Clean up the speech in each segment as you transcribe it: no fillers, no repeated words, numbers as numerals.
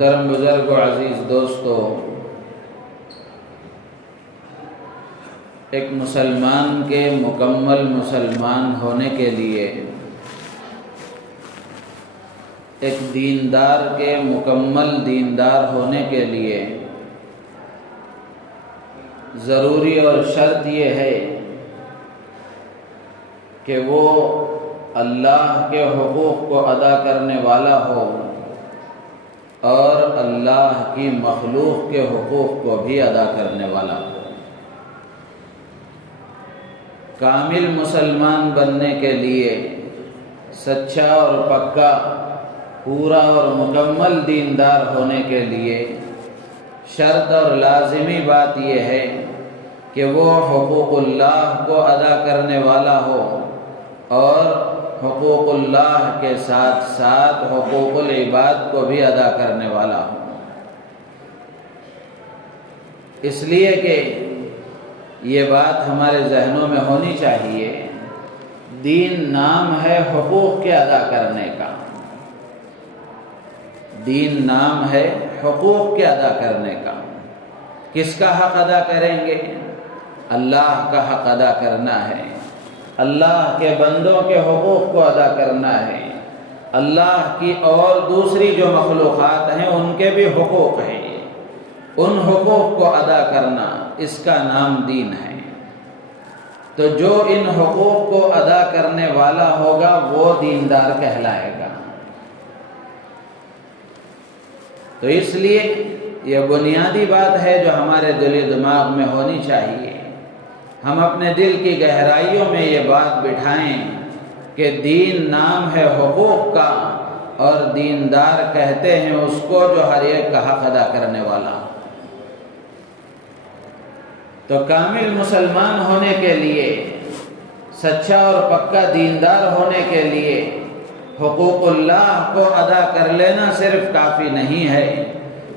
محترم بزرگ و عزیز دوستو، ایک مسلمان کے مکمل مسلمان ہونے کے لیے، ایک دیندار کے مکمل دیندار ہونے کے لیے ضروری اور شرط یہ ہے کہ وہ اللہ کے حقوق کو ادا کرنے والا ہو اور اللہ کی مخلوق کے حقوق کو بھی ادا کرنے والا ہو۔ کامل مسلمان بننے کے لیے، سچا اور پکا، پورا اور مکمل دیندار ہونے کے لیے شرط اور لازمی بات یہ ہے کہ وہ حقوق اللہ کو ادا کرنے والا ہو اور حقوق اللہ کے ساتھ ساتھ حقوق العباد کو بھی ادا کرنے والا ہو۔ اس لیے کہ یہ بات ہمارے ذہنوں میں ہونی چاہیے، دین نام ہے حقوق کے ادا کرنے کا، دین نام ہے حقوق کے ادا کرنے کا۔ کس کا حق ادا کریں گے؟ اللہ کا حق ادا کرنا ہے، اللہ کے بندوں کے حقوق کو ادا کرنا ہے، اللہ کی اور دوسری جو مخلوقات ہیں ان کے بھی حقوق ہیں، ان حقوق کو ادا کرنا، اس کا نام دین ہے۔ تو جو ان حقوق کو ادا کرنے والا ہوگا وہ دیندار کہلائے گا۔ تو اس لیے یہ بنیادی بات ہے جو ہمارے دل و دماغ میں ہونی چاہیے۔ ہم اپنے دل کی گہرائیوں میں یہ بات بٹھائیں کہ دین نام ہے حقوق کا، اور دیندار کہتے ہیں اس کو جو ہر ایک کا حق ادا کرنے والا۔ تو کامل مسلمان ہونے کے لیے، سچا اور پکا دیندار ہونے کے لیے حقوق اللہ کو ادا کر لینا صرف کافی نہیں ہے،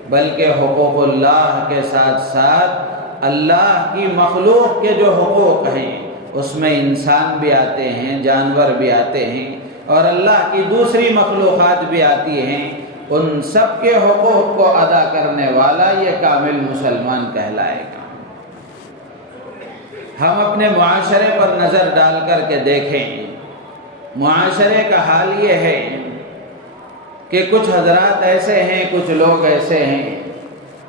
بلکہ حقوق اللہ کے ساتھ ساتھ اللہ کی مخلوق کے جو حقوق ہیں اس میں انسان بھی آتے ہیں، جانور بھی آتے ہیں، اور اللہ کی دوسری مخلوقات بھی آتی ہیں۔ ان سب کے حقوق کو ادا کرنے والا یہ کامل مسلمان کہلائے گا۔ ہم اپنے معاشرے پر نظر ڈال کر کے دیکھیں، معاشرے کا حال یہ ہے کہ کچھ حضرات ایسے ہیں، کچھ لوگ ایسے ہیں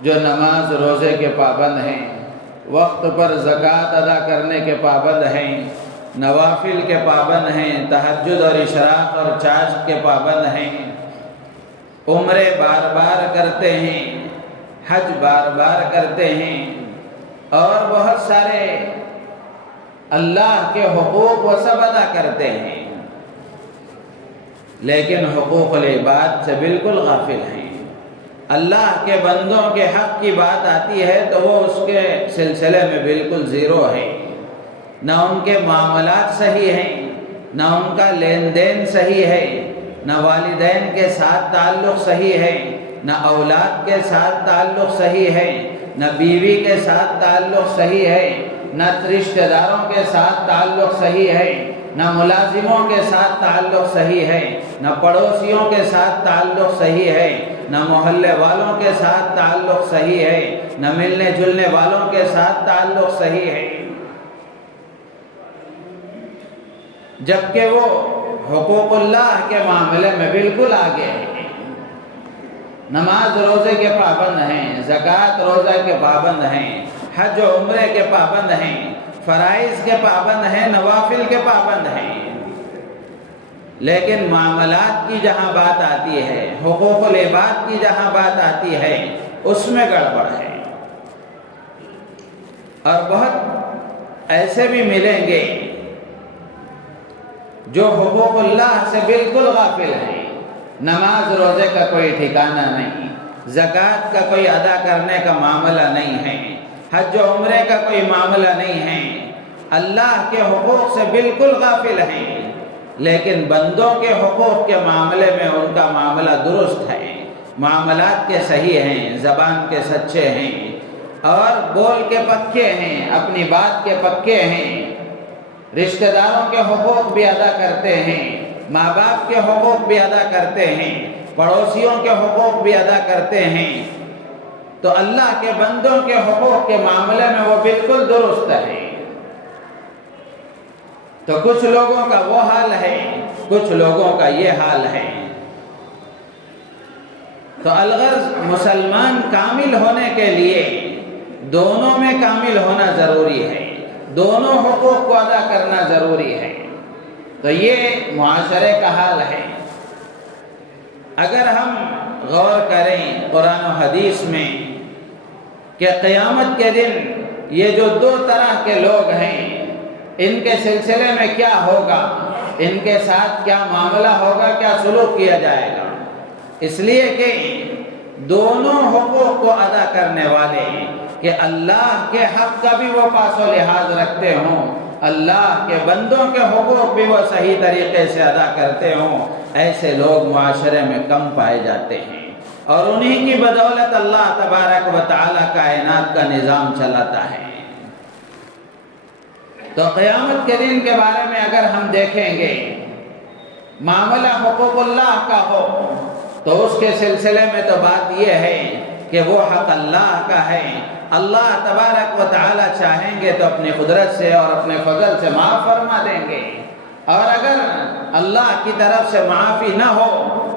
جو نماز روزے کے پابند ہیں، وقت پر زکوٰۃ ادا کرنے کے پابند ہیں، نوافل کے پابند ہیں، تہجد اور اشراق اور چاشت کے پابند ہیں، عمرے بار بار کرتے ہیں، حج بار بار کرتے ہیں، اور بہت سارے اللہ کے حقوق وہ سب ادا کرتے ہیں، لیکن حقوق العباد سے بالکل غافل ہیں۔ اللہ کے بندوں کے حق کی بات آتی ہے تو وہ اس کے سلسلے میں بالکل زیرو ہے، نہ ان کے معاملات صحیح ہیں، نہ ان کا لین دین صحیح ہے، نہ والدین کے ساتھ تعلق صحیح ہے، نہ اولاد کے ساتھ تعلق صحیح ہے، نہ بیوی کے ساتھ تعلق صحیح ہے، نہ رشتہ داروں کے ساتھ تعلق صحیح ہے، نہ ملازموں کے ساتھ تعلق صحیح ہے، نہ پڑوسیوں کے ساتھ تعلق صحیح ہے، نہ محلے والوں کے ساتھ تعلق صحیح ہے، نہ ملنے جلنے والوں کے ساتھ تعلق صحیح ہے، جبکہ وہ حقوق اللہ کے معاملے میں بالکل آگے ہیں۔ نماز روزے کے پابند ہیں، زکوٰۃ روزہ کے پابند ہیں، حج و عمرے کے پابند ہیں، فرائض کے پابند ہیں، نوافل کے پابند ہیں، لیکن معاملات کی جہاں بات آتی ہے، حقوق العباد کی جہاں بات آتی ہے، اس میں گڑبڑ ہے۔ اور بہت ایسے بھی ملیں گے جو حقوق اللہ سے بالکل غافل ہیں، نماز روزے کا کوئی ٹھکانہ نہیں، زکوٰۃ کا کوئی ادا کرنے کا معاملہ نہیں ہے، حج و عمرے کا کوئی معاملہ نہیں ہے، اللہ کے حقوق سے بالکل غافل ہیں، لیکن بندوں کے حقوق کے معاملے میں ان کا معاملہ درست ہے، معاملات کے صحیح ہیں، زبان کے سچے ہیں، اور بول کے پکے ہیں، اپنی بات کے پکے ہیں، رشتہ داروں کے حقوق بھی ادا کرتے ہیں، ماں باپ کے حقوق بھی ادا کرتے ہیں، پڑوسیوں کے حقوق بھی ادا کرتے ہیں، تو اللہ کے بندوں کے حقوق کے معاملے میں وہ بالکل درست ہے۔ تو کچھ لوگوں کا وہ حال ہے، کچھ لوگوں کا یہ حال ہے۔ تو الغرض مسلمان کامل ہونے کے لیے دونوں میں کامل ہونا ضروری ہے، دونوں حقوق کو ادا کرنا ضروری ہے۔ تو یہ معاشرے کا حال ہے۔ اگر ہم غور کریں قرآن و حدیث میں کہ قیامت کے دن یہ جو دو طرح کے لوگ ہیں ان کے سلسلے میں کیا ہوگا، ان کے ساتھ کیا معاملہ ہوگا، کیا سلوک کیا جائے گا، اس لیے کہ دونوں حقوق کو ادا کرنے والے کہ اللہ کے حق کا بھی وہ پاس و لحاظ رکھتے ہوں، اللہ کے بندوں کے حقوق بھی وہ صحیح طریقے سے ادا کرتے ہوں، ایسے لوگ معاشرے میں کم پائے جاتے ہیں، اور انہی کی بدولت اللہ تبارک و تعالی کائنات کا نظام چلاتا ہے۔ تو قیامت کے دن کے بارے میں اگر ہم دیکھیں گے معاملہ حقوق اللہ کا ہو تو اس کے سلسلے میں تو بات یہ ہے کہ وہ حق اللہ کا ہے، اللہ تبارک و تعالی چاہیں گے تو اپنی قدرت سے اور اپنے فضل سے معاف فرما دیں گے، اور اگر اللہ کی طرف سے معافی نہ ہو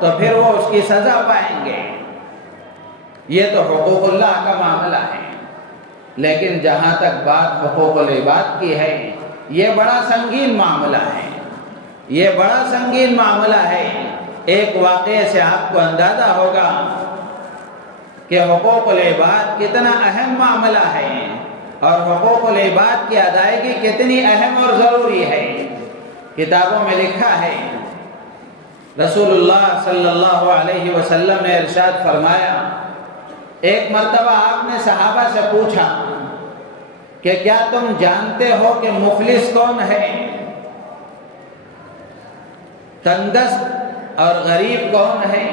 تو پھر وہ اس کی سزا پائیں گے۔ یہ تو حقوق اللہ کا معاملہ ہے۔ لیکن جہاں تک بات حقوق العباد کی ہے، یہ بڑا سنگین معاملہ ہے، یہ بڑا سنگین معاملہ ہے۔ ایک واقعے سے آپ کو اندازہ ہوگا کہ حقوق العباد کتنا اہم معاملہ ہے اور حقوق العباد کی ادائیگی کتنی اہم اور ضروری ہے۔ کتابوں میں لکھا ہے، رسول اللہ صلی اللہ علیہ وسلم نے ارشاد فرمایا، ایک مرتبہ آپ نے صحابہ سے پوچھا کہ کیا تم جانتے ہو کہ مفلس کون ہے، تندرست اور غریب کون ہے؟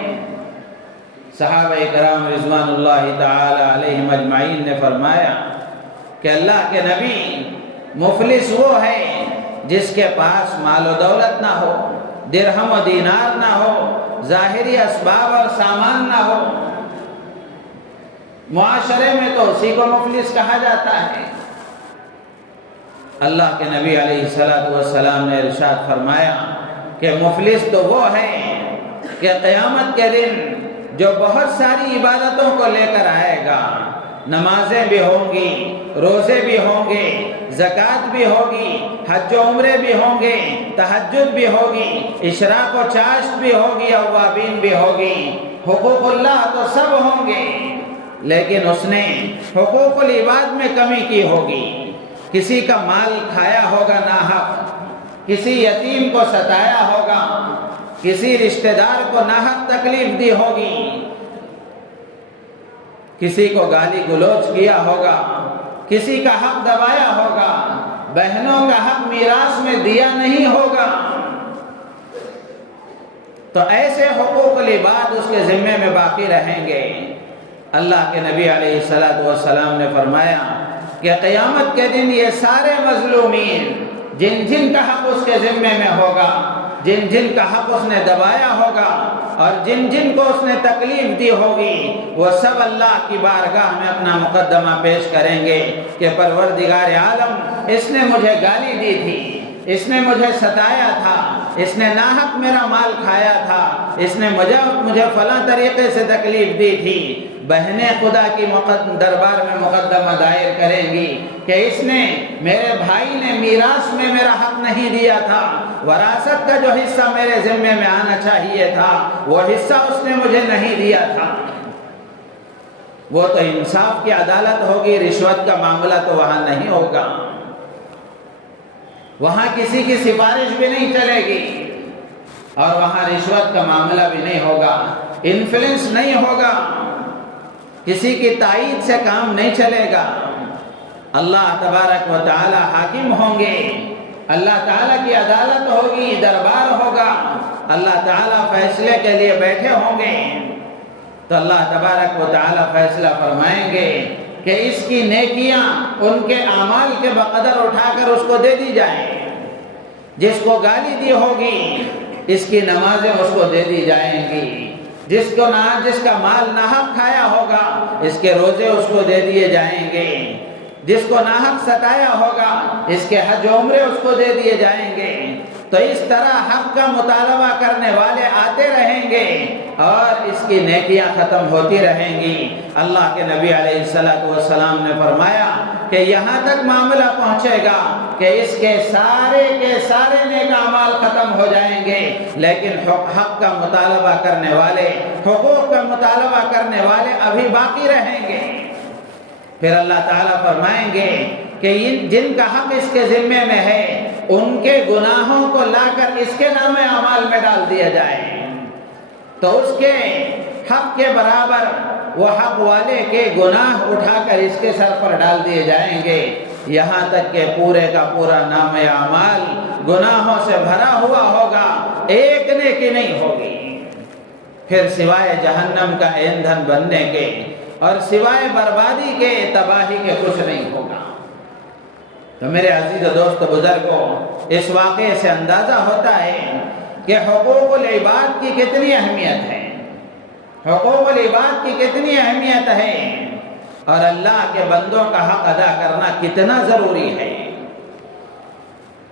صحابہ کرام رضوان اللہ تعالی علیہم اجمعین نے فرمایا کہ اللہ کے نبی، مفلس وہ ہے جس کے پاس مال و دولت نہ ہو، درہم و دینار نہ ہو، ظاہری اسباب اور سامان نہ ہو۔ معاشرے میں تو اسی کو مفلس کہا جاتا ہے۔ اللہ کے نبی علیہ السلام نے ارشاد فرمایا کہ مفلس تو وہ ہے کہ قیامت کے دن جو بہت ساری عبادتوں کو لے کر آئے گا، نمازیں بھی ہوں گی، روزے بھی ہوں گے، زکوٰۃ بھی ہوگی، حج و عمرے بھی ہوں گے، تہجد بھی ہوگی، اشراق و چاشت بھی ہوگی، اوابین بھی ہوگی، حقوق اللہ تو سب ہوں گے، لیکن اس نے حقوق العباد میں کمی کی ہوگی، کسی کا مال کھایا ہوگا ناحق، کسی یتیم کو ستایا ہوگا، کسی رشتہ دار کو ناحق تکلیف دی ہوگی، کسی کو گالی گلوچ کیا ہوگا، کسی کا حق دبایا ہوگا، بہنوں کا حق میراث میں دیا نہیں ہوگا۔ تو ایسے حقوق العباد اس کے ذمے میں باقی رہیں گے۔ اللہ کے نبی علیہ السلام نے فرمایا کہ قیامت کے دن یہ سارے مظلومین جن جن کا حق اس کے ذمے میں ہوگا، جن جن کا حق اس نے دبایا ہوگا اور جن جن کو اس نے تکلیف دی ہوگی، وہ سب اللہ کی بارگاہ میں اپنا مقدمہ پیش کریں گے کہ پروردگار عالم، اس نے مجھے گالی دی تھی، اس نے مجھے ستایا تھا، اس نے ناحق میرا مال کھایا تھا، اس نے مجھے فلاں طریقے سے تکلیف دی تھی۔ بہنیں خدا کی دربار میں مقدمہ دائر کریں گی کہ اس نے، میرے بھائی نے میراث میں میرا حق نہیں دیا تھا، وراثت کا جو حصہ میرے ذمے میں آنا چاہیے تھا وہ حصہ اس نے مجھے نہیں دیا تھا۔ وہ تو انصاف کی عدالت ہوگی، رشوت کا معاملہ تو وہاں نہیں ہوگا، وہاں کسی کی سفارش بھی نہیں چلے گی، اور وہاں رشوت کا معاملہ بھی نہیں ہوگا، انفلوئنس نہیں ہوگا، کسی کی تائید سے کام نہیں چلے گا۔ اللہ تبارک و تعالی حاکم ہوں گے، اللہ تعالیٰ کی عدالت ہوگی، دربار ہوگا، اللہ تعالیٰ فیصلے کے لیے بیٹھے ہوں گے، تو اللہ تبارک و تعالی فیصلہ فرمائیں گے کہ اس کی نیکیاں ان کے اعمال کے بقدر اٹھا کر اس کو دے دی جائیں، جس کو گالی دی ہوگی اس کی نمازیں اس کو دے دی جائیں گی، جس کا مال ناحق کھایا ہوگا اس کے روزے اس کو دے دیے جائیں گے، جس کو ناحق ستایا ہوگا اس کے حج و عمرے اس کو دے دیے جائیں گے۔ تو اس طرح حق کا مطالبہ کرنے والے آتے رہیں گے اور اس کی نیکیاں ختم ہوتی رہیں گی۔ اللہ کے نبی علیہ السلام نے فرمایا کہ یہاں تک معاملہ پہنچے گا کہ اس کے سارے نیک اعمال ختم ہو جائیں گے، لیکن حق کا مطالبہ کرنے والے، حقوق کا مطالبہ کرنے والے ابھی باقی رہیں گے۔ پھر اللہ تعالیٰ فرمائیں گے کہ جن کا حق اس کے ذمے میں ہے ان کے گناہوں کو لا کر اس کے نام اعمال میں ڈال دیا جائے، تو اس کے حق کے برابر وہ حق والے کے گناہ اٹھا کر اس کے سر پر ڈال دیے جائیں گے، یہاں تک کہ پورے کا پورا نام اعمال گناہوں سے بھرا ہوا ہوگا، ایک نیکی نہیں ہوگی۔ پھر سوائے جہنم کا ایندھن بننے کے اور سوائے بربادی کے، تباہی کے کچھ نہیں ہوگا۔ تو میرے عزیز و دوست بزرگوں، اس واقعے سے اندازہ ہوتا ہے کہ حقوق العباد کی کتنی اہمیت ہے، حقوق العباد کی کتنی اہمیت ہے، اور اللہ کے بندوں کا حق ادا کرنا کتنا ضروری ہے۔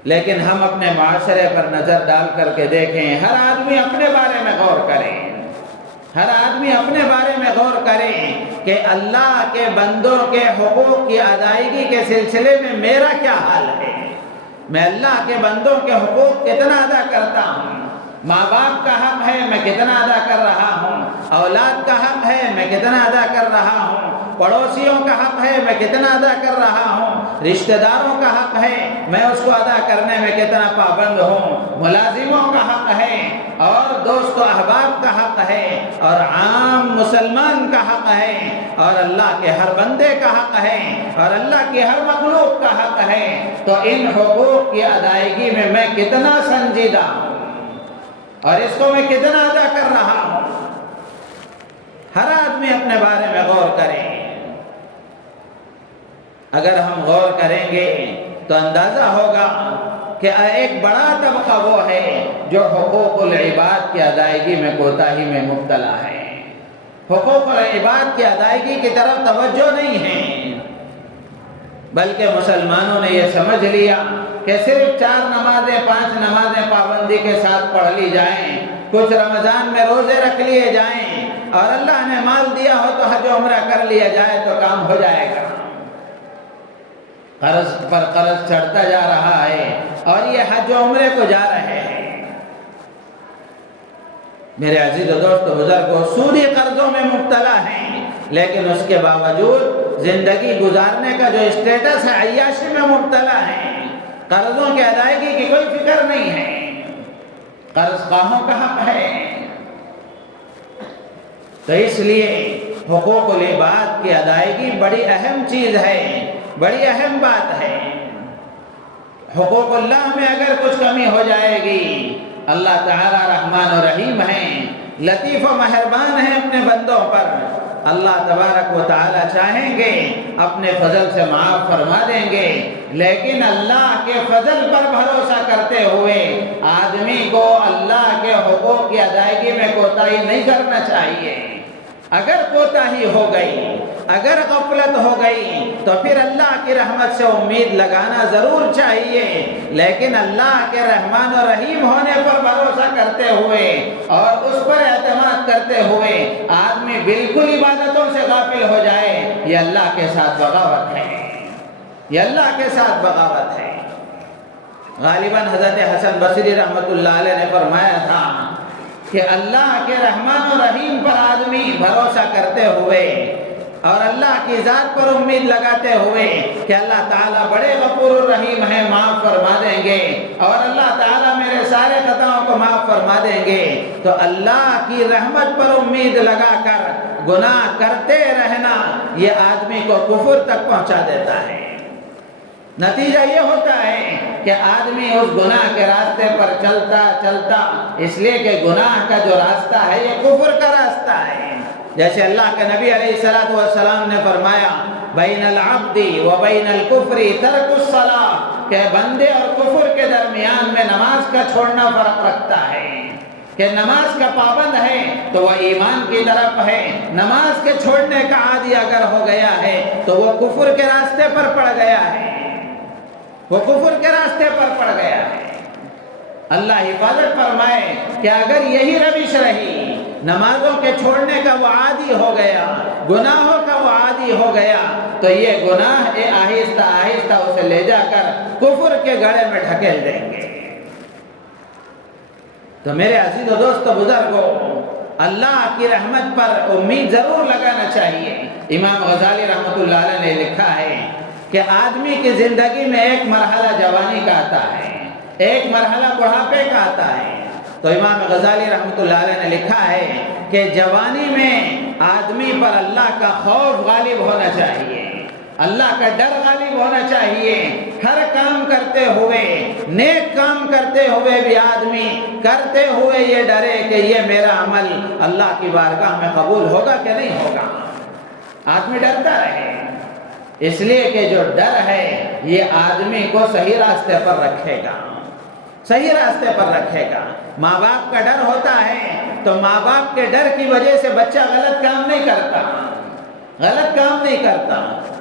لیکن ہم اپنے معاشرے پر نظر ڈال کر کے دیکھیں، ہر آدمی اپنے بارے میں غور کرے، ہر آدمی اپنے بارے میں غور کرے کہ اللہ کے بندوں کے حقوق کی ادائیگی کے سلسلے میں میرا کیا حال ہے، میں اللہ کے بندوں کے حقوق کتنا ادا کرتا ہوں، ماں باپ کا حق ہے میں کتنا ادا کر رہا ہوں، اولاد کا حق ہے میں کتنا ادا کر رہا ہوں، پڑوسیوں کا حق ہے میں کتنا ادا کر رہا ہوں، رشتہ داروں کا حق ہے میں اس کو ادا کرنے میں کتنا پابند ہوں، ملازموں کا حق ہے اور دوست و احباب کا حق ہے اور عام مسلمان کا حق ہے اور اللہ کے ہر بندے کا حق ہے اور اللہ کی ہر مخلوق کا حق ہے۔ تو ان حقوق کی ادائیگی میں میں کتنا سنجیدہ ہوں اور اس کو میں کتنا ادا کر رہا ہوں۔ ہر آدمی اپنے بارے میں غور کرے۔ اگر ہم غور کریں گے تو اندازہ ہوگا کہ ایک بڑا طبقہ وہ ہے جو حقوق العباد کی ادائیگی میں کوتاہی میں مبتلا ہے، حقوق العباد کی ادائیگی کی طرف توجہ نہیں ہے، بلکہ مسلمانوں نے یہ سمجھ لیا کہ صرف 4 نمازیں 5 نمازیں پابندی کے ساتھ پڑھ لی جائیں، کچھ رمضان میں روزے رکھ لیے جائیں اور اللہ نے مال دیا ہو تو حج و عمرہ کر لیا جائے تو کام ہو جائے گا۔ قرض پر قرض چڑھتا جا رہا ہے اور یہ حج و عمرے کو جا رہے ہیں۔ میرے عزیز و دوست بزرگوں، سودی قرضوں میں مبتلا ہیں، لیکن اس کے باوجود زندگی گزارنے کا جو اسٹیٹس ہے عیاشی میں مبتلا ہیں، قرضوں کی ادائیگی کی کوئی فکر نہیں ہے۔ قرض خواہوں کا حق ہے۔ تو اس لیے حقوق العباد کی ادائیگی بڑی اہم چیز ہے، بڑی اہم بات ہے۔ حقوق اللہ میں اگر کچھ کمی ہو جائے گی، اللہ تعالیٰ رحمان و رحیم ہیں، لطیف و مہربان ہیں اپنے بندوں پر، اللہ تبارک و تعالیٰ چاہیں گے اپنے فضل سے معاف فرما دیں گے، لیکن اللہ کے فضل پر بھروسہ کرتے ہوئے آدمی کو اللہ کے حقوق کی ادائیگی میں کوتاہی نہیں کرنا چاہیے۔ اگر کوتاہی ہو گئی، اگر غفلت ہو گئی تو پھر اللہ کی رحمت سے امید لگانا ضرور چاہیے، لیکن اللہ کے رحمان و رحیم ہونے پر بھروسہ کرتے ہوئے اور اس پر اعتماد کرتے ہوئے آدمی بالکل عبادتوں سے غافل ہو جائے، یہ اللہ کے ساتھ بغاوت ہے، یہ اللہ کے ساتھ بغاوت ہے۔ غالباً حضرت حسن بصری رحمۃ اللہ علیہ نے فرمایا تھا کہ اللہ کے رحمان و رحیم پر آدمی بھروسہ کرتے ہوئے اور اللہ کی ذات پر امید لگاتے ہوئے کہ اللہ تعالیٰ بڑے غفور الرحیم ہیں، معاف فرما دیں گے اور اللہ تعالیٰ میرے سارے خطاؤں کو معاف فرما دیں گے، تو اللہ کی رحمت پر امید لگا کر گناہ کرتے رہنا یہ آدمی کو کفر تک پہنچا دیتا ہے۔ نتیجہ یہ ہوتا ہے کہ آدمی اس گناہ کے راستے پر چلتا چلتا، اس لیے کہ گناہ کا جو راستہ ہے یہ کفر کا راستہ ہے۔ جیسے اللہ کے نبی علیہ السلام نے فرمایا بین العبد و بین الکفر ترک الصلاۃ، کہ بندے اور کفر کے درمیان میں نماز کا چھوڑنا فرق رکھتا ہے، کہ نماز کا پابند ہے تو وہ ایمان کی طرف ہے، نماز کے چھوڑنے کا عادی اگر ہو گیا ہے تو وہ کفر کے راستے پر پڑ گیا ہے، وہ کفر کے راستے پر پڑ گیا ہے۔ اللہ حفاظت فرمائے کہ اگر یہی روش رہی، نمازوں کے چھوڑنے کا وہ عادی ہو گیا، گناہوں کا وہ عادی ہو گیا، تو یہ گناہ آہستہ آہستہ اسے لے جا کر کفر کے گڑھے میں ڈھکیل دیں گے۔ تو میرے عزیز و دوست و بزرگوں، اللہ کی رحمت پر امید ضرور لگانا چاہیے۔ امام غزالی رحمۃ اللہ علیہ نے لکھا ہے کہ آدمی کی زندگی میں ایک مرحلہ جوانی کا آتا ہے، ایک مرحلہ بڑھاپے کا آتا ہے۔ تو امام غزالی رحمۃ اللہ علیہ نے لکھا ہے کہ جوانی میں آدمی پر اللہ کا خوف غالب ہونا چاہیے، اللہ کا ڈر غالب ہونا چاہیے۔ ہر کام کرتے ہوئے، نیک کام کرتے ہوئے بھی آدمی کرتے ہوئے یہ ڈرے کہ یہ میرا عمل اللہ کی بارگاہ میں قبول ہوگا کہ نہیں ہوگا۔ آدمی ڈرتا رہے، اس لیے کہ جو ڈر ہے یہ آدمی کو صحیح راستے پر رکھے گا، صحیح راستے پر رکھے گا۔ ماں باپ کا ڈر ہوتا ہے تو ماں باپ کے ڈر کی وجہ سے بچہ غلط کام نہیں کرتا، غلط کام نہیں کرتا۔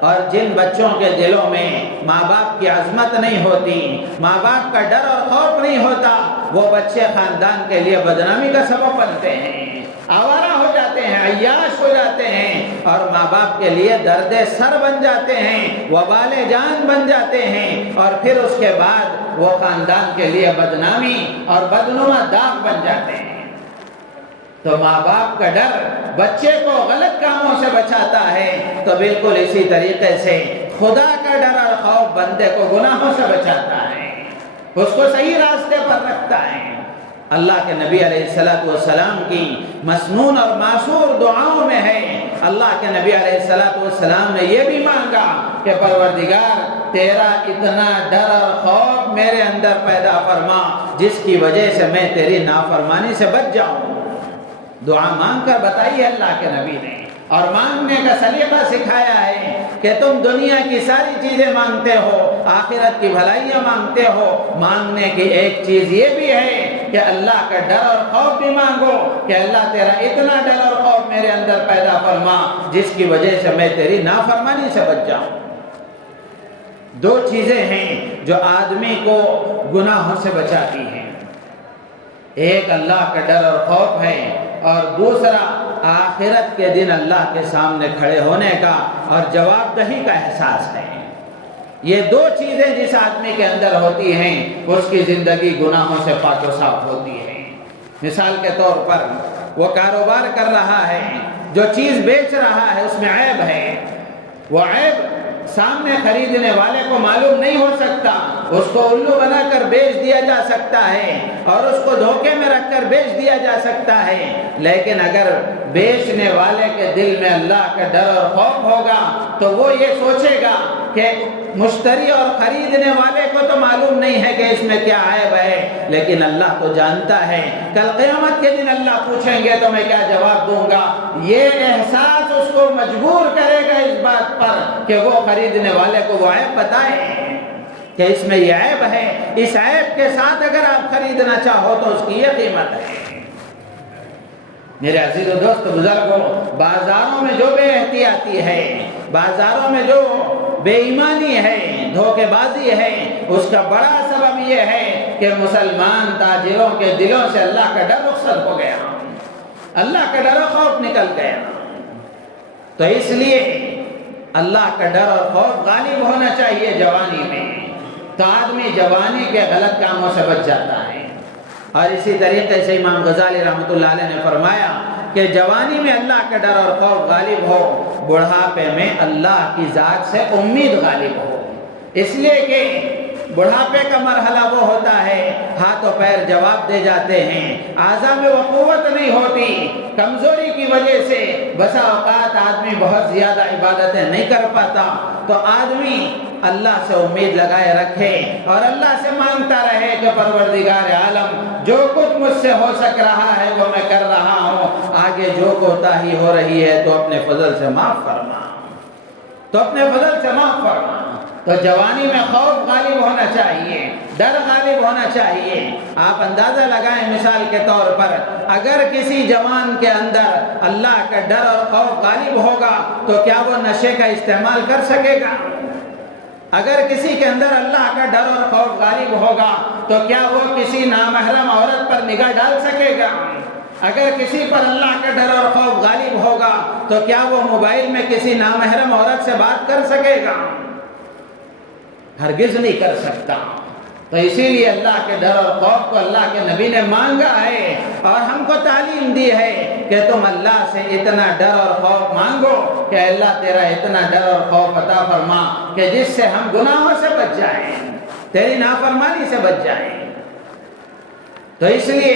اور جن بچوں کے دلوں میں ماں باپ کی عظمت نہیں ہوتی، ماں باپ کا ڈر اور خوف نہیں ہوتا، وہ بچے خاندان کے لیے بدنامی کا سبب بنتے ہیں، آوارہ ہو جاتے ہیں، عیاش ہو جاتے ہیں، اور ماں باپ کے لیے درد سر بن جاتے ہیں، وبال جان بن جاتے ہیں، اور پھر اس کے بعد وہ خاندان کے لیے بدنامی اور بدنما داغ بن جاتے ہیں۔ تو ماں باپ کا ڈر بچے کو غلط کاموں سے بچاتا ہے، تو بالکل اسی طریقے سے خدا کا ڈر اور خوف بندے کو گناہوں سے بچاتا ہے، اس کو صحیح راستے پر رکھتا ہے۔ اللہ کے نبی علیہ السلام کی مسنون اور معصور دعاؤں میں ہے، اللہ کے نبی علیہ السلام نے یہ بھی مانگا کہ پروردگار تیرا اتنا ڈر اور خوف میرے اندر پیدا فرما جس کی وجہ سے میں تیری نافرمانی سے بچ جاؤں۔ دعا مانگ کر بتائیے اللہ کے نبی نے، اور مانگنے کا سلیقہ سکھایا ہے کہ تم دنیا کی ساری چیزیں مانگتے ہو، آخرت کی بھلائیاں مانگتے ہو، مانگنے کی ایک چیز یہ بھی ہے کہ اللہ کا ڈر اور خوف بھی مانگو کہ اللہ تیرا اتنا ڈر اور خوف میرے اندر پیدا فرما جس کی وجہ سے میں تیری نافرمانی سے بچ جاؤں۔ دو چیزیں ہیں جو آدمی کو گناہوں سے بچاتی ہیں، ایک اللہ کا ڈر اور خوف ہے، اور دوسرا آخرت کے دن اللہ کے سامنے کھڑے ہونے کا اور جواب دہی کا احساس ہے۔ یہ دو چیزیں جس آدمی کے اندر ہوتی ہیں اس کی زندگی گناہوں سے پاک و صاف ہوتی ہے۔ مثال کے طور پر وہ کاروبار کر رہا ہے، جو چیز بیچ رہا ہے اس میں عیب ہے، وہ عیب سامنے خریدنے والے کو معلوم نہیں ہو سکتا، اس کو الو بنا کر بیچ دیا جا سکتا ہے اور اس کو دھوکے میں رکھ کر بیچ دیا جا سکتا ہے، لیکن اگر بیچنے والے کے دل میں اللہ کا ڈر اور خوف ہوگا تو وہ یہ سوچے گا کہ مشتری اور خریدنے والے کو تو معلوم نہیں ہے کہ اس میں کیا عیب ہے، لیکن اللہ تو جانتا ہے، کل قیامت کے دن اللہ پوچھیں گے تو میں کیا جواب دوں گا۔ یہ احساس اس کو مجبور کرے گا اس بات پر کہ وہ خریدنے والے کو وہ عیب بتائے کہ اس میں یہ عیب ہے، اس عیب کے ساتھ اگر آپ خریدنا چاہو تو اس کی یہ قیمت ہے۔ میرے عزیز و دوست بزرگوں، بازاروں میں جو بے احتیاطی ہے، بازاروں میں جو بے ایمانی ہے، دھوکے بازی ہے، اس کا بڑا سبب یہ ہے کہ مسلمان تاجروں کے دلوں سے اللہ کا ڈر رخصت ہو گیا، اللہ کا ڈر و خوف نکل گیا۔ تو اس لیے اللہ کا ڈر اور خوف غالب ہونا چاہیے جوانی میں، تو آدمی جوانی کے غلط کاموں سے بچ جاتا ہے۔ اور اسی طریقے سے امام غزالی رحمۃ اللہ علیہ نے فرمایا کہ جوانی میں اللہ کا ڈر اور خوف غالب ہو، بڑھاپے میں اللہ کی ذات سے امید غالب ہو، اس لیے کہ بڑھاپے کا مرحلہ وہ ہوتا ہے ہاتھ و پیر جواب دے جاتے ہیں، اعضاء میں وہ قوت نہیں ہوتی، کمزوری کی وجہ سے بسا اوقات آدمی بہت زیادہ عبادتیں نہیں کر پاتا۔ تو آدمی اللہ سے امید لگائے رکھے اور اللہ سے مانگتا رہے کہ پروردگار عالم جو کچھ مجھ سے ہو سک رہا ہے وہ میں کر رہا ہوں، آگے جو کوتاہی ہو رہی ہے تو اپنے فضل سے معاف فرما، تو اپنے فضل سے معاف فرما۔ تو تو جوانی میں خوف غالب ہونا چاہیے، ڈر غالب ہونا چاہیے۔ آپ اندازہ لگائیں مثال کے طور پر، اگر کسی جوان کے اندر اللہ کا ڈر اور خوف غالب ہوگا تو کیا وہ نشے کا استعمال کر سکے گا؟ اگر کسی کے اندر اللہ کا ڈر اور خوف غالب ہوگا تو کیا وہ کسی نامحرم عورت پر نگاہ ڈال سکے گا؟ اگر کسی پر اللہ کا ڈر اور خوف غالب ہوگا تو کیا وہ موبائل میں کسی نامحرم عورت سے بات کر سکے گا؟ ہرگز نہیں کر سکتا۔ تو اسی لیے اللہ کے ڈر اور خوف کو اللہ کے نبی نے مانگا ہے اور ہم کو تعلیم دی ہے کہ تم اللہ سے اتنا ڈر اور خوف مانگو کہ اللہ تیرا اتنا ڈر اور خوف عطا فرما کہ جس سے ہم گناہوں سے بچ جائیں، تیری نافرمانی سے بچ جائیں۔ تو اس لیے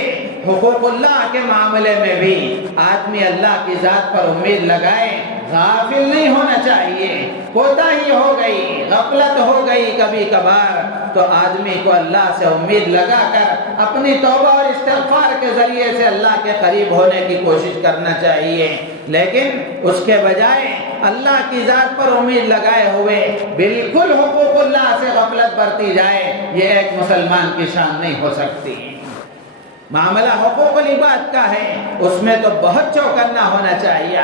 حقوق اللہ کے معاملے میں بھی آدمی اللہ کی ذات پر امید لگائے، غافل نہیں ہونا چاہیے۔ کوتاہی ہو گئی، غفلت ہو گئی کبھی کبھار تو آدمی کو اللہ سے امید لگا کر اپنی توبہ اور استغفار کے ذریعے سے اللہ کے قریب ہونے کی کوشش کرنا چاہیے، لیکن اس کے بجائے اللہ کی ذات پر امید لگائے ہوئے بالکل حقوق اللہ سے غفلت برتی جائے، یہ ایک مسلمان کی شان نہیں ہو سکتی۔ معاملہ حقوق العباد کا ہے، اس میں تو بہت چوکنا ہونا چاہیے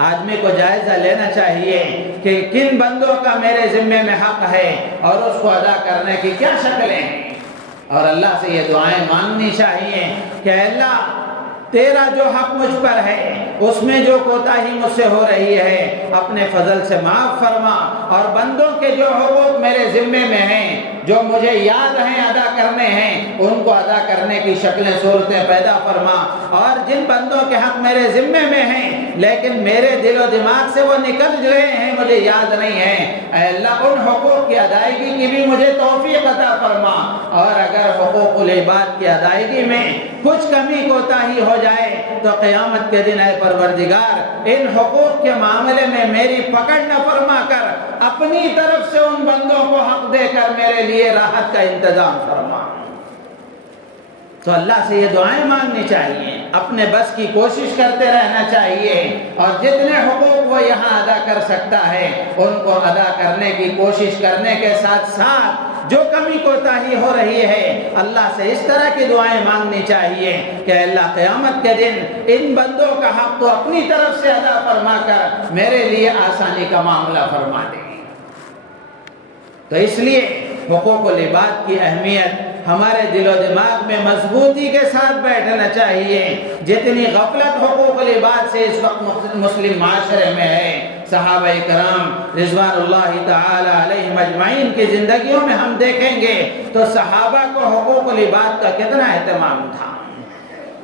آدمی کو جائزہ لینا چاہیے کہ کن بندوں کا میرے ذمے میں حق ہے اور اس کو ادا کرنے کی کیا شکلیں ہیں، اور اللہ سے یہ دعائیں مانگنی چاہیے کہ اللہ تیرا جو حق مجھ پر ہے اس میں جو کوتاہی مجھ سے ہو رہی ہے اپنے فضل سے معاف فرما، اور بندوں کے جو حقوق میرے ذمے میں ہیں جو مجھے یاد ہیں ادا کرنے ہیں ان کو ادا کرنے کی شکلیں صورتیں پیدا فرما، اور جن بندوں کے حق میرے ذمے میں ہیں لیکن میرے دل و دماغ سے وہ نکل رہے ہیں، مجھے یاد نہیں ہیں، اے اللہ ان حقوق کی ادائیگی کی بھی مجھے توفیق عطا فرما، اور اگر حقوق العباد کی ادائیگی میں کچھ کمی کوتاہی ہو جائے تو قیامت کے دن اے پروردگار ان حقوق کے معاملے میں میری پکڑ نہ فرما کر اپنی طرف سے ان بندوں کو حق دے کر میرے لیے راحت کا انتظام فرما۔ تو اللہ سے یہ دعائیں مانگنی چاہیے، اپنے بس کی کوشش کرتے رہنا چاہیے، اور جتنے حقوق وہ یہاں ادا کر سکتا ہے ان کو ادا کرنے کی کوشش کرنے کے ساتھ ساتھ جو کمی کوتاہی ہو رہی ہے اللہ سے اس طرح کی دعائیں مانگنی چاہیے کہ اللہ قیامت کے دن ان بندوں کا حق تو اپنی طرف سے ادا فرما کر میرے لیے آسانی کا معاملہ فرما دے۔ تو اس لیے حقوق العباد کی اہمیت ہمارے دل و دماغ میں مضبوطی کے ساتھ بیٹھنا چاہیے۔ جتنی غفلت حقوق العباد سے اس وقت مسلم معاشرے میں ہے، صحابہ کرام رضوان اللہ تعالی علیہم اجمعین کی زندگیوں میں ہم دیکھیں گے تو صحابہ کو حقوق العباد کا کتنا اہتمام تھا۔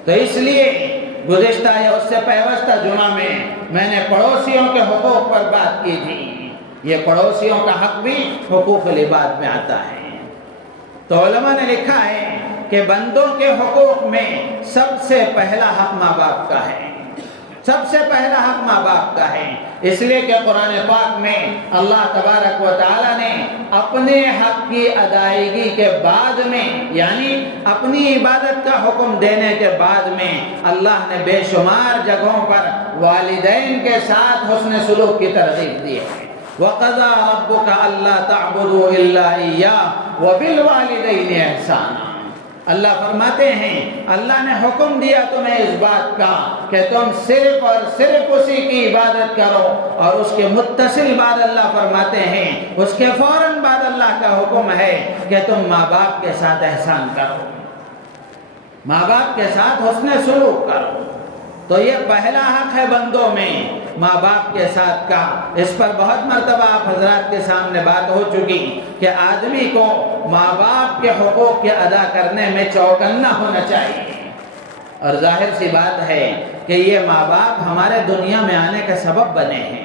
تو اس لیے گزشتہ یا اس سے پیوستہ جمعہ میں نے پڑوسیوں کے حقوق پر بات کی تھی۔ یہ پڑوسیوں کا حق بھی حقوق العباد میں آتا ہے۔ تو علماء نے لکھا ہے کہ بندوں کے حقوق میں سب سے پہلا حق ماں باپ کا ہے، سب سے پہلا حق ماں باپ کا ہے، اس لیے کہ قرآن پاک میں اللہ تبارک و تعالی نے اپنے حق کی ادائیگی کے بعد میں، یعنی اپنی عبادت کا حکم دینے کے بعد میں اللہ نے بے شمار جگہوں پر والدین کے ساتھ حسن سلوک کی ترغیب دی ہے۔ وَقَضَى رَبُّكَ أَلَّا تَعْبُدُوا إِلَّا إِيَّاهُ وَبِالْوَالِدَيْنِ إِحْسَانًا۔ اللہ فرماتے ہیں اللہ نے حکم دیا تمہیں اس بات کا کہ تم صرف اور صرف اسی کی عبادت کرو، اور اس کے متصل بعد اللہ فرماتے ہیں اس کے فوراً بعد اللہ کا حکم ہے کہ تم ماں باپ کے ساتھ احسان کرو، ماں باپ کے ساتھ حسن سلوک کرو۔ تو یہ پہلا حق ہے بندوں میں ماں باپ کے ساتھ کا۔ اس پر بہت مرتبہ آپ حضرات کے سامنے بات ہو چکی کہ آدمی کو ماں باپ کے حقوق کے ادا کرنے میں چوکنا ہونا چاہیے، اور ظاہر سی بات ہے کہ یہ ماں باپ ہمارے دنیا میں آنے کا سبب بنے ہیں۔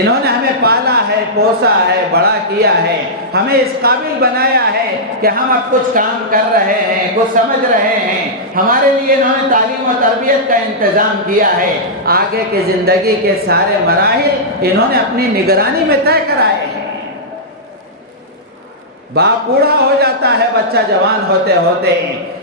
انہوں نے ہمیں پالا ہے، پوسا ہے، بڑا کیا ہے، ہمیں اس قابل بنایا ہے کہ ہم اب کچھ کام کر رہے ہیں، کچھ سمجھ رہے ہیں۔ ہمارے لیے انہوں نے تعلیم و تربیت کا انتظام کیا ہے، آگے کی زندگی کے سارے مراحل انہوں نے اپنی نگرانی میں طے کرائے ہیں۔ باپ بوڑھا ہو جاتا ہے بچہ جوان ہوتے ہوتے،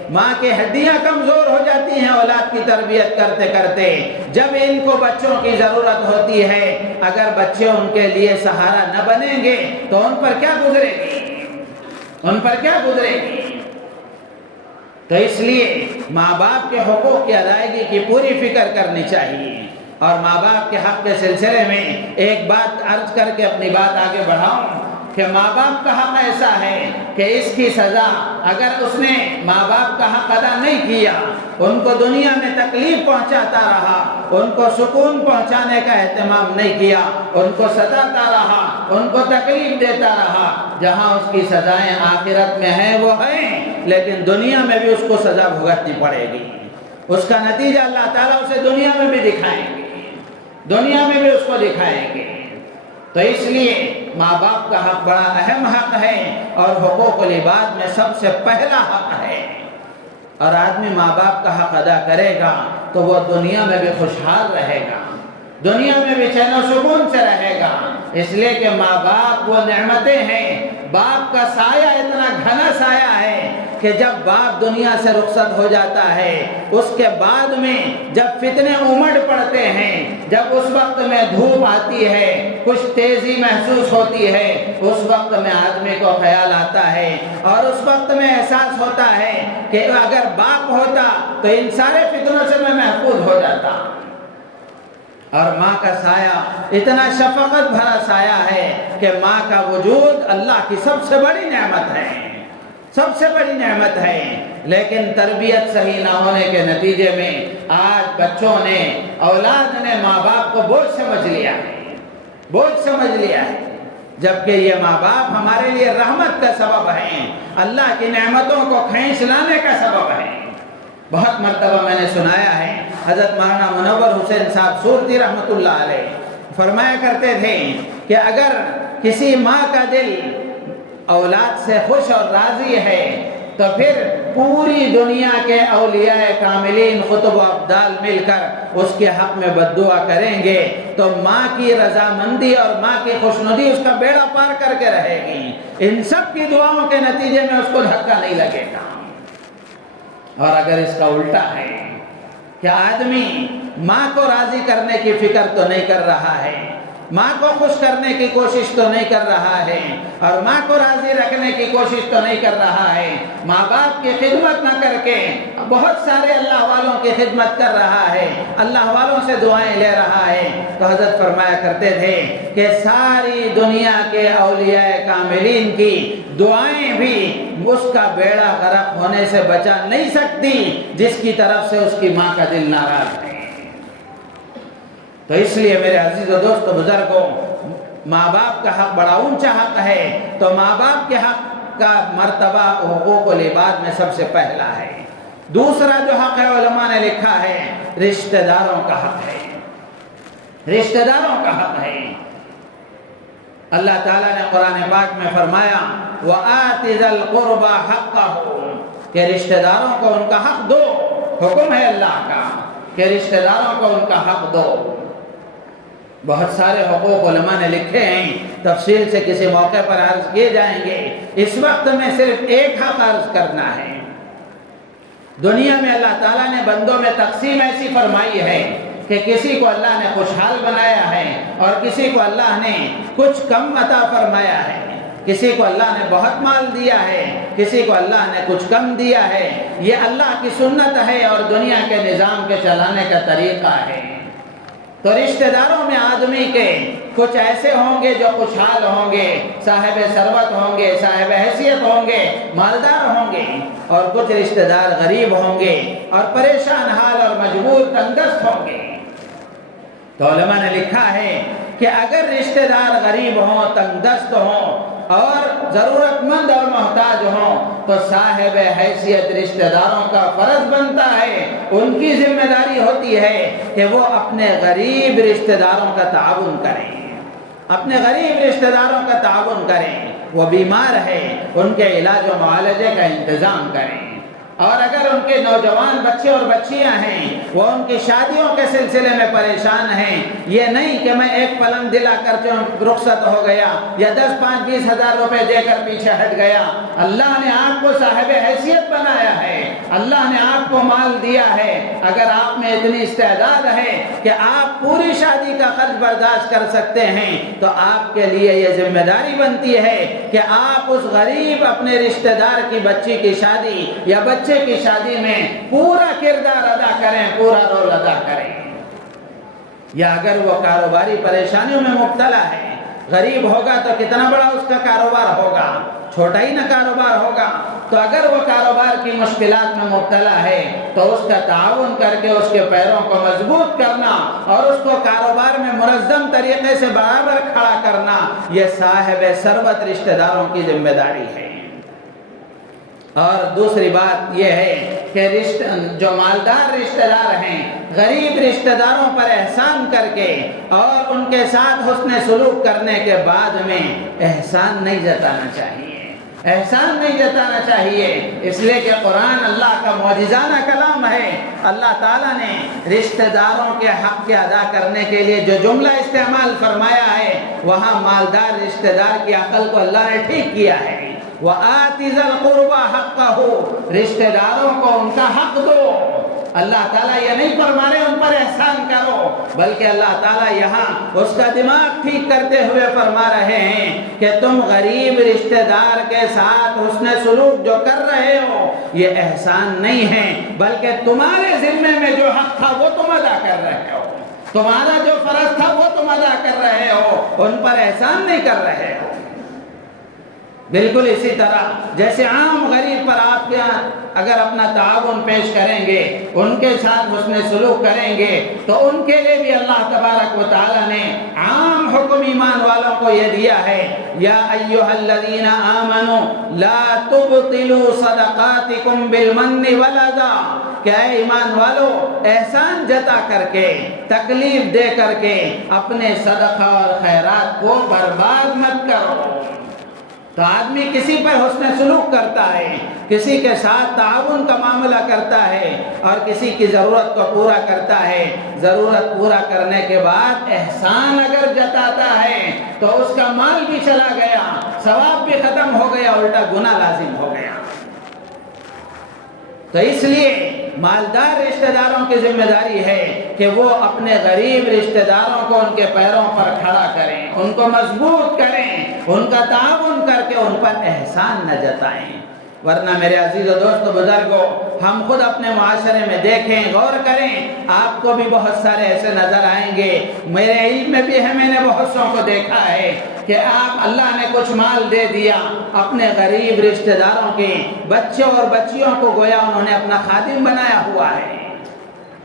ماں کی ہڈیاں کمزور ہو جاتی ہیں اولاد کی تربیت کرتے کرتے، جب ان کو بچوں کی ضرورت ہوتی ہے اگر بچے ان کے لیے سہارا نہ بنیں گے تو ان پر کیا گزرے گی، ان پر کیا گزرے گی؟ تو اس لیے ماں باپ کے حقوق کی ادائیگی کی پوری فکر کرنی چاہیے۔ اور ماں باپ کے حق کے سلسلے میں ایک بات عرض کر کے اپنی بات آگے بڑھاؤں کہ ماں باپ کا حق ایسا ہے کہ اس کی سزا اگر اس نے ماں باپ کا حق ادا نہیں کیا، ان کو دنیا میں تکلیف پہنچاتا رہا، ان کو سکون پہنچانے کا اہتمام نہیں کیا، ان کو ستاتا رہا، ان کو تکلیف دیتا رہا، جہاں اس کی سزائیں آخرت میں ہیں وہ ہیں، لیکن دنیا میں بھی اس کو سزا بھگتنی پڑے گی۔ اس کا نتیجہ اللہ تعالیٰ اسے دنیا میں بھی دکھائیں گے، دنیا میں بھی اس کو دکھائیں گے۔ تو اس لیے ماں باپ کا حق بڑا اہم حق ہے اور حقوق العباد میں سب سے پہلا حق ہے، اور آدمی ماں باپ کا حق ادا کرے گا تو وہ دنیا میں بھی خوشحال رہے گا، دنیا میں بھی چین و سکون سے رہے گا، اس لیے کہ ماں باپ وہ نعمتیں ہیں، باپ کا سایہ اتنا گھنا سایہ ہے کہ جب باپ دنیا سے رخصت ہو جاتا ہے اس کے بعد میں جب فتنے امڑ پڑتے ہیں، جب اس وقت میں دھوپ آتی ہے، کچھ تیزی محسوس ہوتی ہے، اس وقت میں آدمی کو خیال آتا ہے اور اس وقت میں احساس ہوتا ہے کہ اگر باپ ہوتا تو ان سارے فتنوں سے میں محفوظ ہو جاتا۔ اور ماں کا سایہ اتنا شفقت بھرا سایہ ہے کہ ماں کا وجود اللہ کی سب سے بڑی نعمت ہے، سب سے بڑی نعمت ہے، لیکن تربیت صحیح نہ ہونے کے نتیجے میں آج بچوں نے، اولاد نے ماں باپ کو بوجھ سمجھ لیا ہے، بوجھ سمجھ لیا ہے، جبکہ یہ ماں باپ ہمارے لیے رحمت کا سبب ہیں، اللہ کی نعمتوں کو کھینچ لانے کا سبب ہے۔ بہت مرتبہ میں نے سنایا ہے، حضرت مولانا منور حسین صاحب سورتی رحمۃ اللہ علیہ فرمایا کرتے تھے کہ اگر کسی ماں کا دل اولاد سے خوش اور راضی ہے تو پھر پوری دنیا کے اولیاء کاملین خطب و ابدال مل کر اس کے حق میں بددعا کریں گے تو ماں کی رضامندی اور ماں کی خوشنودی اس کا بیڑا پار کر کے رہے گی، ان سب کی دعاؤں کے نتیجے میں اس کو دھکا نہیں لگے گا۔ اور اگر اس کا الٹا ہے کہ آدمی ماں کو راضی کرنے کی فکر تو نہیں کر رہا ہے، ماں کو خوش کرنے کی کوشش تو نہیں کر رہا ہے، اور ماں کو راضی رکھنے کی کوشش تو نہیں کر رہا ہے، ماں باپ کی خدمت نہ کر کے بہت سارے اللہ والوں کی خدمت کر رہا ہے، اللہ والوں سے دعائیں لے رہا ہے، تو حضرت فرمایا کرتے تھے کہ ساری دنیا کے اولیاء کاملین کی دعائیں بھی اس کا بیڑا غرق ہونے سے بچا نہیں سکتی جس کی طرف سے اس کی ماں کا دل ناراض ہے۔ تو اس لیے میرے عزیز و دوست و بزرگوں، ماں باپ کا حق بڑا اونچا حق ہے، تو ماں باپ کے حق کا مرتبہ حقوق العباد میں سب سے پہلا ہے۔ دوسرا جو حق ہے علماء نے لکھا ہے رشتہ داروں کا حق ہے، رشتہ داروں کا حق ہے۔ اللہ تعالیٰ نے قرآن پاک میں فرمایا وَآتِ ذَا الْقُرْبَى حَقَّهُ کہ رشتہ داروں کو ان کا حق دو، حکم ہے اللہ کا کہ رشتہ داروں کو ان کا حق دو۔ بہت سارے حقوق علماء نے لکھے ہیں، تفصیل سے کسی موقع پر عرض کیے جائیں گے، اس وقت میں صرف ایک حق عرض کرنا ہے۔ دنیا میں اللہ تعالیٰ نے بندوں میں تقسیم ایسی فرمائی ہے کہ کسی کو اللہ نے خوشحال بنایا ہے اور کسی کو اللہ نے کچھ کم عطا فرمایا ہے، کسی کو اللہ نے بہت مال دیا ہے، کسی کو اللہ نے کچھ کم دیا ہے، یہ اللہ کی سنت ہے اور دنیا کے نظام کے چلانے کا طریقہ ہے۔ تو رشتہ داروں میں آدمی کے کچھ ایسے ہوں گے جو خوشحال ہوں گے، صاحب ثروت ہوں گے، صاحب حیثیت ہوں گے، مالدار ہوں گے، اور کچھ رشتہ دار غریب ہوں گے اور پریشان حال اور مجبور تنگدست ہوں گے۔ تو علماء نے لکھا ہے کہ اگر رشتہ دار غریب ہوں، تنگدست ہوں اور ضرورت مند اور محتاج ہوں تو صاحب حیثیت رشتہ داروں کا فرض بنتا ہے، ان کی ذمہ داری ہوتی ہے کہ وہ اپنے غریب رشتہ داروں کا تعاون کریں، اپنے غریب رشتہ داروں کا تعاون کریں، وہ بیمار ہے ان کے علاج و معالجے کا انتظام کریں، اور اگر ان کے نوجوان بچے اور بچیاں ہیں وہ ان کی شادیوں کے سلسلے میں پریشان ہیں، یہ نہیں کہ میں ایک پلنگ دلا کر رخصت ہو گیا یا 10-5-20 ہزار روپے دے کر پیچھے ہٹ گیا۔ اللہ نے آپ کو صاحب حیثیت بنایا ہے، اللہ نے آپ کو مال دیا ہے، اگر آپ میں اتنی استعداد ہے کہ آپ پوری شادی کا خرچ برداشت کر سکتے ہیں تو آپ کے لیے یہ ذمہ داری بنتی ہے کہ آپ اس غریب اپنے رشتہ دار کی بچی کی شادی یا بچے کی شادی میں پورا کردار ادا کریں، پورا رول ادا کریں۔ یا اگر وہ کاروباری پریشانیوں میں مبتلا ہے، غریب ہوگا تو کتنا بڑا اس کا کاروبار ہوگا، چھوٹا ہی نہ کاروبار ہوگا، تو اگر وہ کاروبار کی مشکلات میں مبتلا ہے تو اس کا تعاون کر کے اس کے پیروں کو مضبوط کرنا اور اس کو کاروبار میں منظم طریقے سے برابر کھڑا کرنا، یہ صاحب ثروت رشتہ داروں کی ذمہ داری ہے۔ اور دوسری بات یہ ہے کہ جو مالدار رشتہ دار ہیں، غریب رشتہ داروں پر احسان کر کے اور ان کے ساتھ حسن سلوک کرنے کے بعد میں احسان نہیں جتانا چاہیے، احسان نہیں جتانا چاہیے، اس لیے کہ قرآن اللہ کا معجزانہ کلام ہے۔ اللہ تعالیٰ نے رشتہ داروں کے حق کے ادا کرنے کے لیے جو جملہ استعمال فرمایا ہے وہاں مالدار رشتہ دار کی عقل کو اللہ نے ٹھیک کیا ہے۔ وَآتِ ذَا الْقُرْبَى حَقَّهُ، رشتہ داروں کو ان کا حق دو۔ اللہ تعالیٰ یہ نہیں فرما رہے ان پر احسان کرو، بلکہ اللہ تعالیٰ یہاں اس کا دماغ ٹھیک کرتے ہوئے فرما رہے ہیں کہ تم غریب رشتہ دار کے ساتھ حسن سلوک جو کر رہے ہو یہ احسان نہیں ہے، بلکہ تمہارے ذمے میں جو حق تھا وہ تم ادا کر رہے ہو، تمہارا جو فرض تھا وہ تم ادا کر رہے ہو، ان پر احسان نہیں کر رہے ہو۔ بالکل اسی طرح جیسے عام غریب پر آپ اگر اپنا تعاون پیش کریں گے، ان کے ساتھ حسن سلوک کریں گے تو ان کے لیے بھی اللہ تبارک و تعالی نے عام حکم ایمان والوں کو یہ دیا ہے، یا ایھا الذین آمنوا لا تبطلوا صدقاتکم بالمن والاذی، کہ اے ایمان والو احسان جتا کر کے، تکلیف دے کر کے اپنے صدقہ اور خیرات کو برباد مت کرو۔ تو آدمی کسی پر حسن سلوک کرتا ہے، کسی کے ساتھ تعاون کا معاملہ کرتا ہے اور کسی کی ضرورت کو پورا کرتا ہے، ضرورت پورا کرنے کے بعد احسان اگر جتاتا ہے تو اس کا مال بھی چلا گیا، ثواب بھی ختم ہو گیا، الٹا گناہ لازم ہو گیا۔ تو اس لیے مالدار رشتہ داروں کی ذمہ داری ہے کہ وہ اپنے غریب رشتہ داروں کو ان کے پیروں پر کھڑا کریں، ان کو مضبوط کریں، ان کا تعاون کر کے ان پر احسان نہ جتائیں۔ ورنہ میرے عزیز و دوست و بزرگوں، ہم خود اپنے معاشرے میں دیکھیں، غور کریں، آپ کو بھی بہت سارے ایسے نظر آئیں گے، میرے علم میں بھی ہے، میں نے بہت سوں کو دیکھا ہے کہ آپ اللہ نے کچھ مال دے دیا اپنے غریب رشتہ داروں کے بچوں اور بچیوں کو، گویا انہوں نے اپنا خادم بنایا ہوا ہے،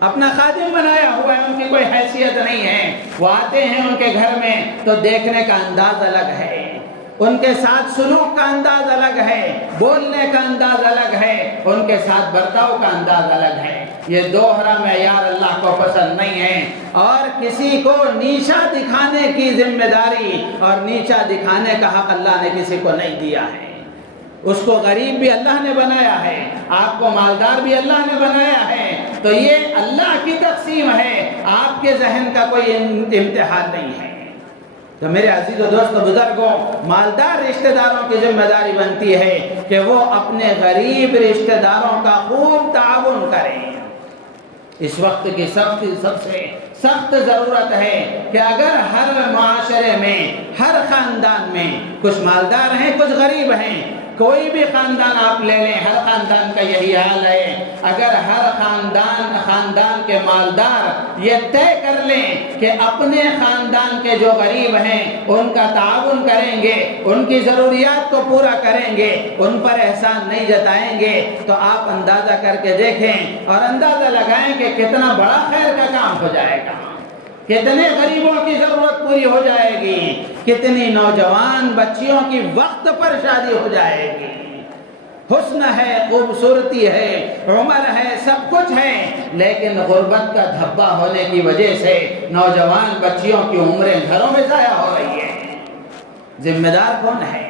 اپنا خادم بنایا ہوا ہے، ان کی کوئی حیثیت نہیں ہے، وہ آتے ہیں ان کے گھر میں تو دیکھنے کا انداز الگ ہے، ان کے ساتھ سلوک کا انداز الگ ہے، بولنے کا انداز الگ ہے، ان کے ساتھ برتاؤ کا انداز الگ ہے۔ یہ دوہرا معیار اللہ کو پسند نہیں ہے، اور کسی کو نیچا دکھانے کی ذمہ داری اور نیچا دکھانے کا حق اللہ نے کسی کو نہیں دیا ہے۔ اس کو غریب بھی اللہ نے بنایا ہے، آپ کو مالدار بھی اللہ نے بنایا ہے، تو یہ اللہ کی تقسیم ہے، آپ کے ذہن کا کوئی امتحان نہیں ہے۔ تو میرے عزیز و دوست و بزرگوں، مالدار رشتہ داروں کی ذمہ داری بنتی ہے کہ وہ اپنے غریب رشتہ داروں کا خوب تعاون کریں۔ اس وقت کی سب سے سخت ضرورت ہے کہ اگر ہر معاشرے میں، ہر خاندان میں کچھ مالدار ہیں، کچھ غریب ہیں، کوئی بھی خاندان آپ لے لیں، ہر خاندان کا یہی حال ہے، اگر ہر خاندان کے مالدار یہ طے کر لیں کہ اپنے خاندان کے جو غریب ہیں ان کا تعاون کریں گے، ان کی ضروریات کو پورا کریں گے، ان پر احسان نہیں جتائیں گے، تو آپ اندازہ کر کے دیکھیں اور اندازہ لگائیں کہ کتنا بڑا خیر کا کام ہو جائے گا، کتنے غریبوں کی ضرورت پوری ہو جائے گی، کتنی نوجوان بچیوں کی وقت پر شادی ہو جائے گی۔ حسن ہے، خوبصورتی ہے، عمر ہے، سب کچھ ہے، لیکن غربت کا دھبا ہونے کی وجہ سے نوجوان بچیوں کی عمریں گھروں میں ضائع ہو رہی ہیں۔ ذمہ دار کون ہے؟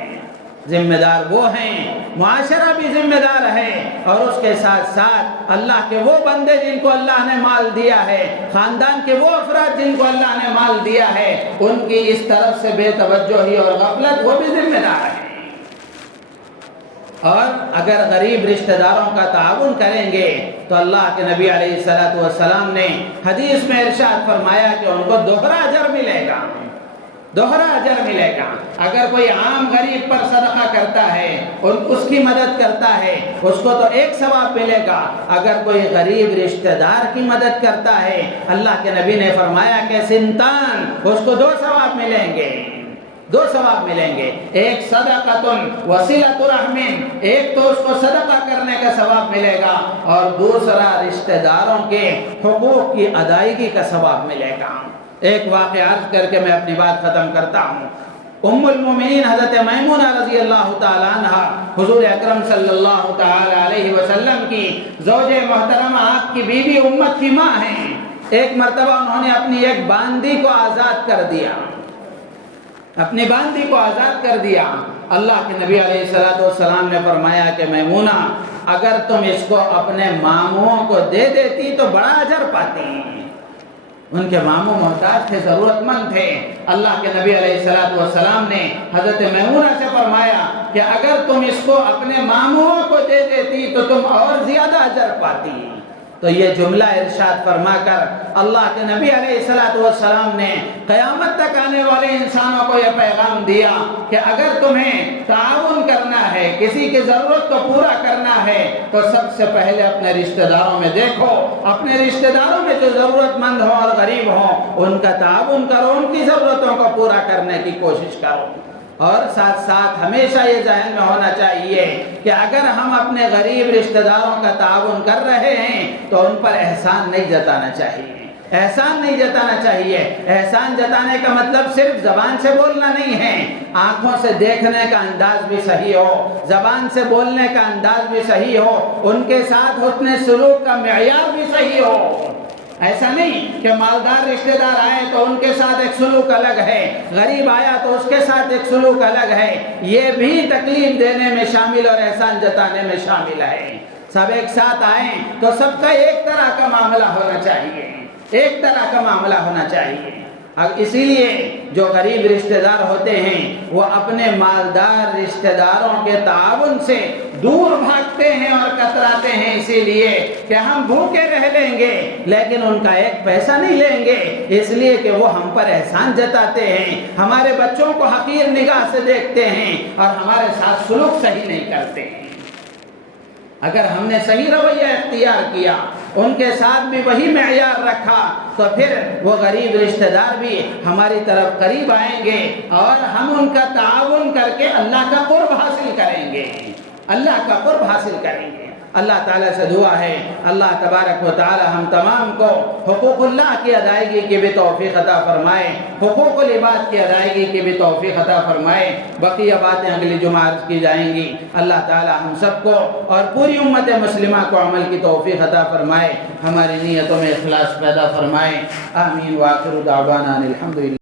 ذمہ دار وہ ہیں، معاشرہ بھی ذمہ دار ہے، اور اس کے ساتھ ساتھ اللہ کے وہ بندے جن کو اللہ نے مال دیا ہے، خاندان کے وہ افراد جن کو اللہ نے مال دیا ہے، ان کی اس طرف سے بے توجہی اور غفلت وہ بھی ذمہ دار ہے۔ اور اگر غریب رشتہ داروں کا تعاون کریں گے تو اللہ کے نبی علیہ السلام نے حدیث میں ارشاد فرمایا کہ ان کو دوہرا اجر ملے گا، دوہرا اجر ملے گا۔ اگر کوئی عام غریب پر صدقہ کرتا ہے، اس کی مدد کرتا ہے، اس کو تو ایک ثواب ملے گا۔ اگر کوئی غریب رشتہ دار کی مدد کرتا ہے، اللہ کے نبی نے فرمایا کہ سنتان، اس کو 2 ثواب ملیں گے، 2 ثواب ملیں گے۔ ایک صدقۃ وصلۃ رحم، ایک تو اس کو صدقہ کرنے کا ثواب ملے گا، اور دوسرا رشتہ داروں کے حقوق کی ادائیگی کا ثواب ملے گا۔ ایک واقعہ عرض کر کے میں اپنی بات ختم کرتا ہوں۔ ام المومنین حضرت میمونہ رضی اللہ تعالیٰ عنہ حضور اکرم صلی اللہ تعالیٰ علیہ وسلم کی زوج محترمہ، آپ کی بیوی، امت کی ماں ہیں۔ ایک مرتبہ انہوں نے اپنی ایک باندی کو آزاد کر دیا، اپنی باندی کو آزاد کر دیا۔ اللہ کے نبی علیہ السلام نے فرمایا کہ میمونہ، اگر تم اس کو اپنے ماموں کو دے دیتی تو بڑا اجر پاتی۔ ان کے ماموں محتاج تھے، ضرورت مند تھے۔ اللہ کے نبی علیہ السلام نے حضرت میمونہ سے فرمایا کہ اگر تم اس کو اپنے ماموں کو دے دیتی تو تم اور زیادہ اجر پاتی۔ تو یہ جملہ ارشاد فرما کر اللہ کے نبی علیہ السلام نے قیامت تک آنے والے انسانوں کو یہ پیغام دیا کہ اگر تمہیں تعاون کرنا ہے، کسی کی ضرورت کو پورا کرنا ہے، تو سب سے پہلے اپنے رشتہ داروں میں دیکھو، اپنے رشتہ داروں میں جو ضرورت مند ہوں اور غریب ہوں، ان کا تعاون کرو، ان کی ضرورتوں کو پورا کرنے کی کوشش کرو۔ اور ساتھ ساتھ ہمیشہ یہ ذہن میں ہونا چاہیے کہ اگر ہم اپنے غریب رشتہ داروں کا تعاون کر رہے ہیں تو ان پر احسان نہیں جتانا چاہیے، احسان نہیں جتانا چاہیے۔ احسان جتانے کا مطلب صرف زبان سے بولنا نہیں ہے، آنکھوں سے دیکھنے کا انداز بھی صحیح ہو، زبان سے بولنے کا انداز بھی صحیح ہو، ان کے ساتھ حسن سلوک کا معیار بھی صحیح ہو۔ ایسا نہیں کہ مالدار رشتہ دار آئے تو ان کے ساتھ ایک سلوک الگ ہے، غریب آیا تو اس کے ساتھ ایک سلوک الگ ہے، یہ بھی تکلیف دینے میں شامل اور احسان جتانے میں شامل ہے۔ سب ایک ساتھ آئیں تو سب کا ایک طرح کا معاملہ ہونا چاہیے، ایک طرح کا معاملہ ہونا چاہیے۔ اسی لیے جو غریب رشتہ دار ہوتے ہیں وہ اپنے مالدار رشتہ داروں کے تعاون سے دور بھاگتے ہیں اور کتراتے ہیں، اسی لیے کہ ہم بھوکے رہ لیں گے لیکن ان کا ایک پیسہ نہیں لیں گے، اس لیے کہ وہ ہم پر احسان جتاتے ہیں، ہمارے بچوں کو حقیر نگاہ سے دیکھتے ہیں اور ہمارے ساتھ سلوک صحیح نہیں کرتے ہیں۔ اگر ہم نے صحیح رویہ اختیار کیا، ان کے ساتھ بھی وہی معیار رکھا، تو پھر وہ غریب رشتہ دار بھی ہماری طرف قریب آئیں گے اور ہم ان کا تعاون کر کے اللہ کا قرب حاصل کریں گے، اللہ کا قرب حاصل کریں گے۔ اللہ تعالیٰ سے دعا ہے اللہ تبارک و تعالی ہم تمام کو حقوق اللہ کی ادائیگی کی بھی توفیق عطا فرمائے، حقوق العباد کی ادائیگی کی بھی توفیق عطا فرمائے۔ بقیہ باتیں اگلی جمعہ عرض کی جائیں گی۔ اللہ تعالیٰ ہم سب کو اور پوری امت مسلمہ کو عمل کی توفیق عطا فرمائے، ہماری نیتوں میں اخلاص پیدا فرمائے۔ آمین۔ وآخر دعوانا الحمدللہ۔